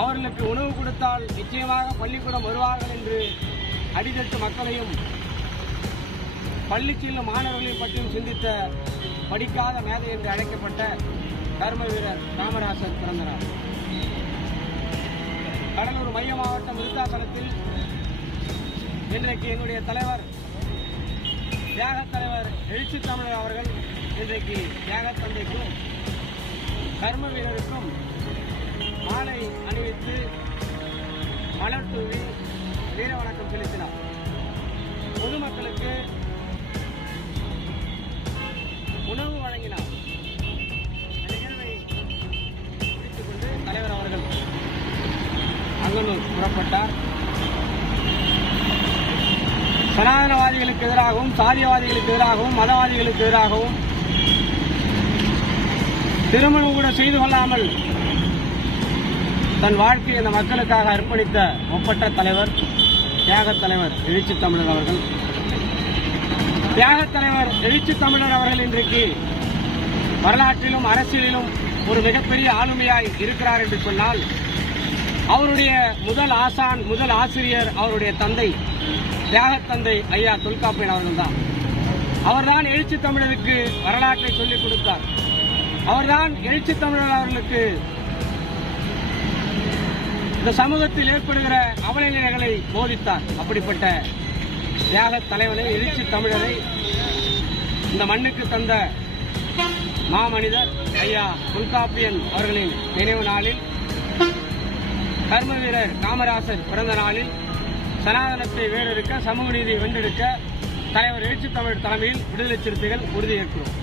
அவர்களுக்கு உணவு கொடுத்தால் நிச்சயமாக பள்ளிக்கூடம் வருவார்கள் என்று அடித்தட்டு மக்களையும் பள்ளி செல்லும் மாணவர்களையும் பற்றியும் சிந்தித்த படிக்காத மேதை என்று அழைக்கப்பட்ட கர்ம வீரர் காமராசர் பிறந்தனர் கடலூர் மைய மாவட்டம் விருத்தாசலத்தில் இன்றைக்கு என்னுடைய தலைவர் தியாகத் தலைவர் எழுச்சி தமிழர் அவர்கள் இன்றைக்கு தியாகத் தந்தைக்கும் கர்ம வீரருக்கும் மாலை அணிவித்து மலர் தூவி வீர வணக்கம் செலுத்தினார். பொதுமக்களுக்கு உணவு வழங்கினார். நிகழ்வை தலைவர் அவர்கள் அங்கனூர் புறப்பட்டார். சனாதனவாதிகளுக்கு எதிராகவும் சாதியவாதிகளுக்கு எதிராகவும் மதவாதிகளுக்கு எதிராகவும் திருமணம் கூட செய்து கொள்ளாமல் தன் வாழ்க்கையை இந்த மக்களுக்காக அர்ப்பணித்த ஒப்பற்ற தலைவர் தியாகத் தலைவர் எழுச்சி தமிழர் அவர்கள். தியாகத் தலைவர் எழுச்சி தமிழர் அவர்கள் இன்றைக்கு வரலாற்றிலும் அரசியலிலும் ஒரு மிகப்பெரிய ஆளுமையாய் இருக்கிறார் என்று சொன்னால் அவருடைய முதல் ஆசான் முதல் ஆசிரியர் அவருடைய தந்தை தியாகத் தந்தை ஐயா தொல்காப்பியன் அவர்கள்தான். அவர்தான் எழுச்சி தமிழருக்கு வரலாற்றை சொல்லிக் கொடுத்தார். அவர்தான் எழுச்சி தமிழர் அவர்களுக்கு இந்த சமூகத்தில் ஏற்படுகிற அவலநிலைகளை போதித்தார் அப்படிப்பட்ட தியாக தலைவனை எழுச்சி தமிழரை இந்த மண்ணுக்கு தந்த மாமனிதர் ஐயா தொல்காப்பியன் அவர்களின் நினைவு நாளில் கர்ம வீரர் காமராசர் பிறந்த நாளில் சனாதனத்தை வேறெடுக்க சமூக நீதியை வென்றெடுக்க தலைவர் எழுச்சி தமிழ் தலைமையில் விடுதலை சிறுத்தைகள் உறுதியேற்கிறோம்